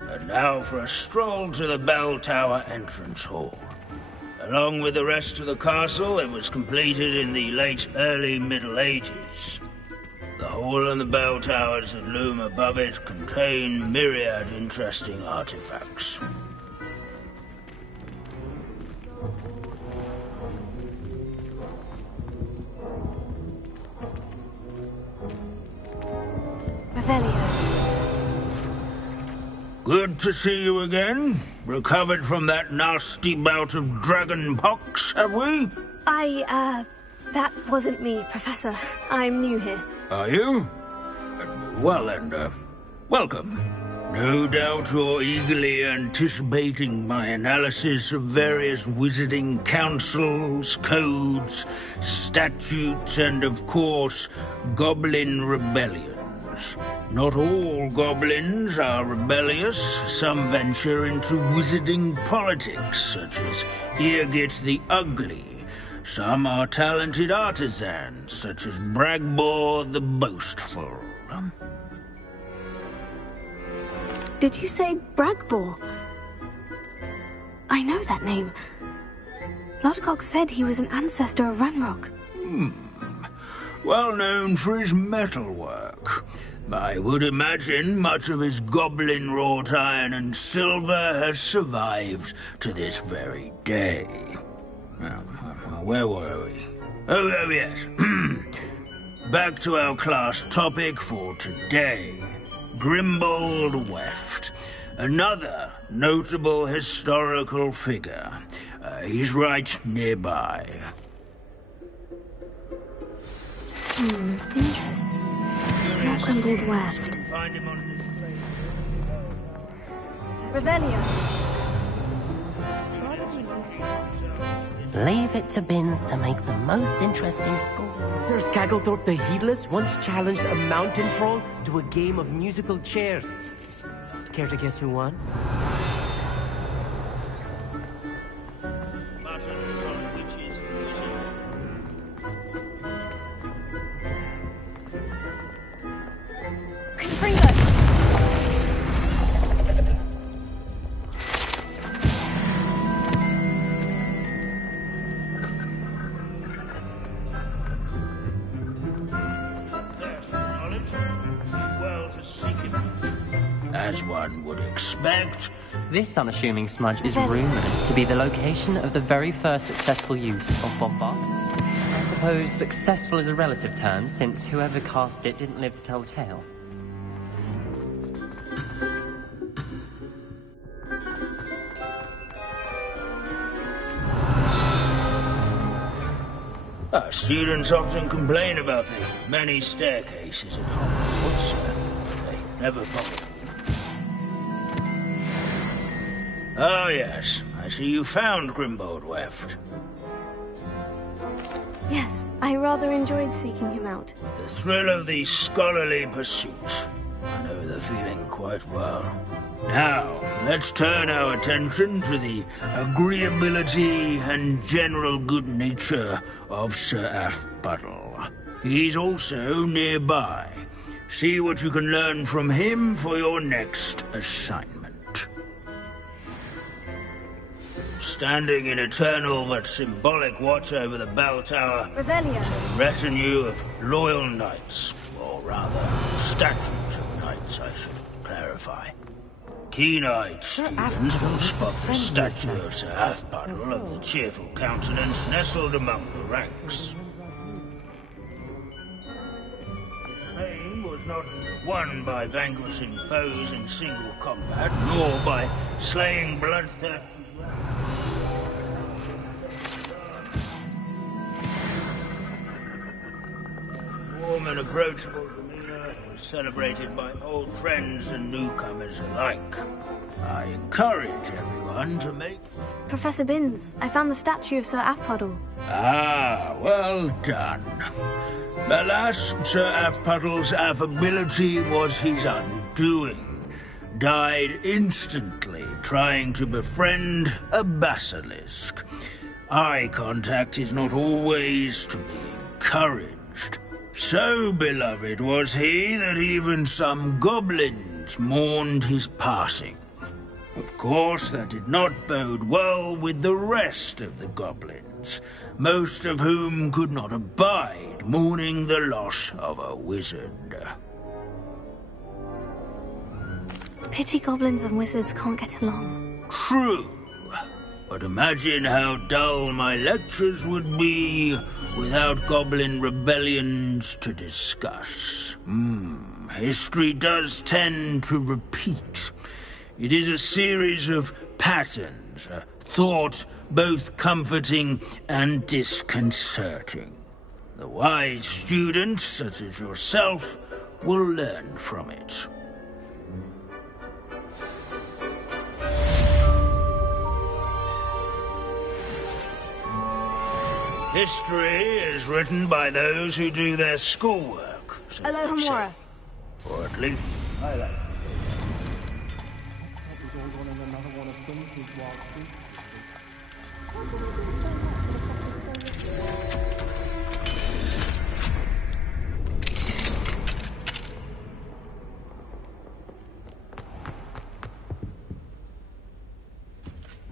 And now for a stroll to the bell tower entrance hall. Along with the rest of the castle, it was completed in the late early Middle Ages. The hall and the bell towers that loom above it contain myriad interesting artifacts. Revelio. Good to see you again. Recovered from that nasty bout of dragon pox, have we? That wasn't me, Professor. I'm new here. Are you? Well then, welcome. No doubt you're eagerly anticipating my analysis of various wizarding councils, codes, statutes, and of course, goblin rebellions. Not all goblins are rebellious. Some venture into wizarding politics, such as Eargit the Ugly. Some are talented artisans, such as Bragbor the Boastful. Did you say Bragbor? I know that name. Lodgok said he was an ancestor of Ranrock. Well known for his metalwork. I would imagine much of his goblin wrought iron and silver has survived to this very day. Where were we? Oh yes. Back to our class topic for today. Grimbold Weft, another notable historical figure. He's right nearby. Interesting. Not Grimbold Weft. Revelio. Leave it to Binns to make the most interesting score. Here's Skagglethorpe the Heedless once challenged a mountain troll to a game of musical chairs. Care to guess who won? As one would expect. This unassuming smudge is rumoured to be the location of the very first successful use of Bombard. I suppose successful is a relative term, since whoever cast it didn't live to tell the tale. Our students often complain about the many staircases at Hogwarts. They never follow. Oh, yes. I see you found Grimbold Weft. Yes, I rather enjoyed seeking him out. The thrill of the scholarly pursuit. I know the feeling quite well. Now, let's turn our attention to the agreeability and general good nature of Sir Athbuddle. He's also nearby. See what you can learn from him for your next assignment. Standing in eternal but symbolic watch over the bell tower, Revelio. A retinue of loyal knights, or rather, statues of knights, I should clarify. Keen-eyed students will spot the statue of Sir Athbuddle of the cheerful countenance nestled among the ranks. Fame was not won by vanquishing foes in single combat, nor by slaying bloodthirsty. Warm and approachable demeanor was celebrated by old friends and newcomers alike. I encourage everyone to make... Professor Binns, I found the statue of Sir Athbuddle. Ah, well done. Alas, Sir Athbuddle's affability was his undoing. Died instantly trying to befriend a basilisk. Eye contact is not always to be encouraged. So beloved was he that even some goblins mourned his passing. Of course, that did not bode well with the rest of the goblins, most of whom could not abide mourning the loss of a wizard. Pity goblins and wizards can't get along. True. But imagine how dull my lectures would be without goblin rebellions to discuss. History does tend to repeat. It is a series of patterns, a thought both comforting and disconcerting. The wise students, such as yourself, will learn from it. History is written by those who do their schoolwork. So Hello, they say. Hamura. Or at least... I like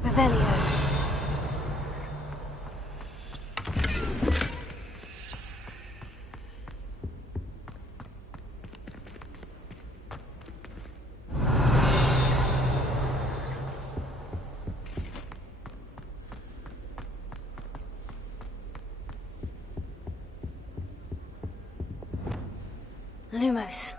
Revelio. Lumos.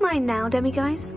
Mine now, demiguise.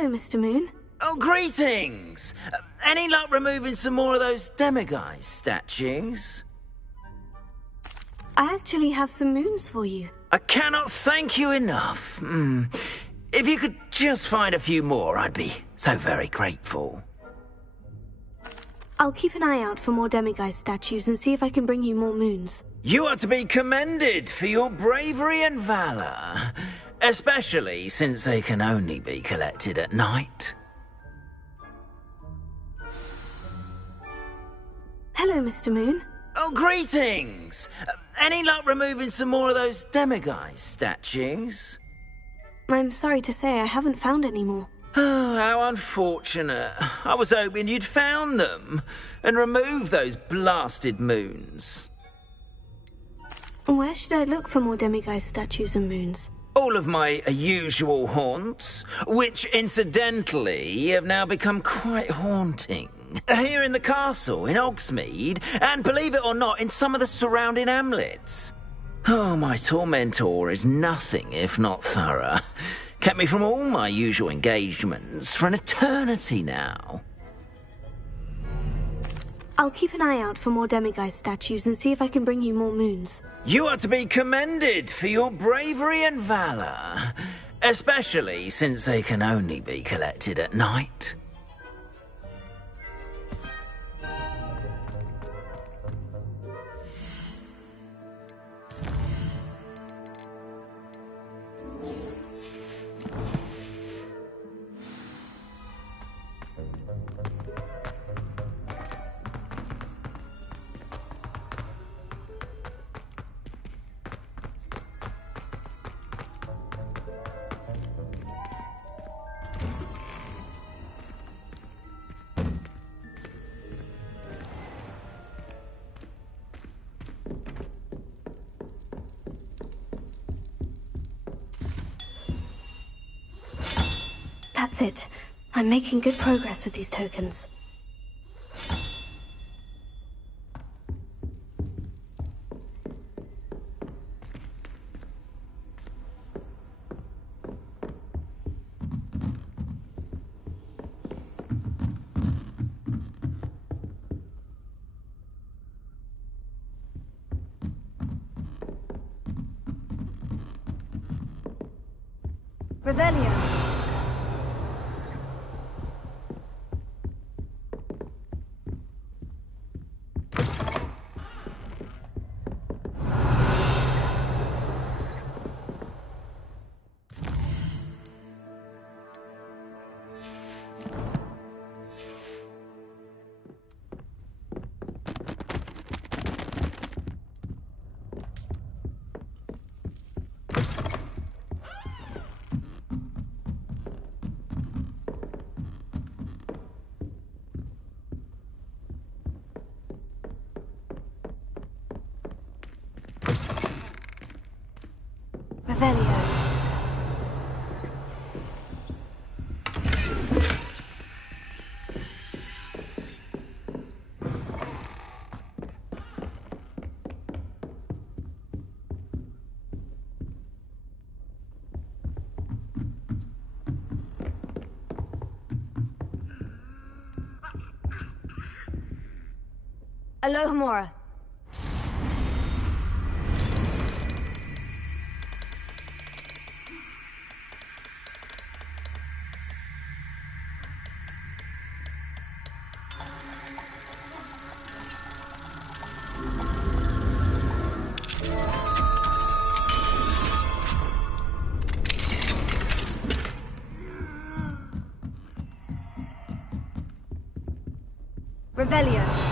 Hello, Mr. Moon. Oh, greetings! Any luck removing some more of those demiguise statues? I actually have some moons for you. I cannot thank you enough. If you could just find a few more, I'd be so very grateful. I'll keep an eye out for more demiguise statues and see if I can bring you more moons. You are to be commended for your bravery and valour, especially since they can only be collected at night. Hello, Mr. Moon. Oh, greetings! Any luck removing some more of those demiguise statues? I'm sorry to say I haven't found any more. Oh, how unfortunate. I was hoping you'd found them and removed those blasted moons. Where should I look for more demiguise statues and moons? All of my usual haunts, which incidentally have now become quite haunting. Here in the castle, in Hogsmeade, and believe it or not, in some of the surrounding hamlets. Oh, my tormentor is nothing if not thorough. Kept me from all my usual engagements for an eternity now. I'll keep an eye out for more demiguise statues and see if I can bring you more moons. You are to be commended for your bravery and valour, especially since they can only be collected at night. That's it. I'm making good progress with these tokens. Revelio. Revelio. Alohomora. Revelio.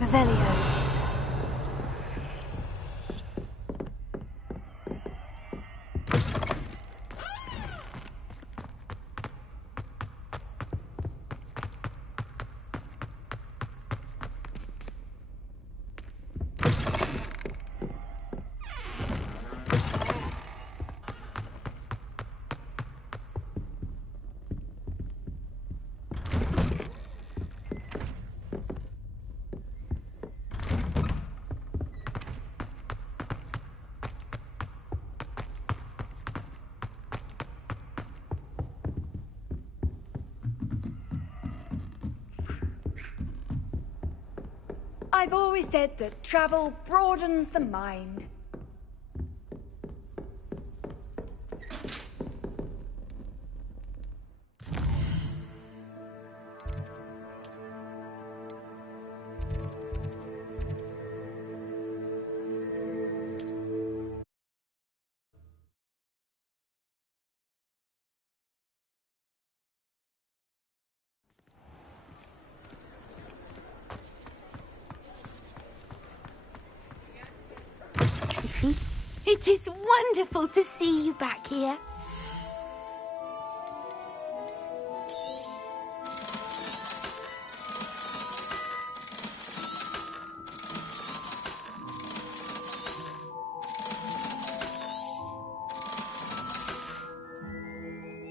Revelio. I've always said that travel broadens the mind. It is wonderful to see you back here.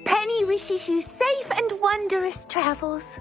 Penny wishes you safe and wondrous travels.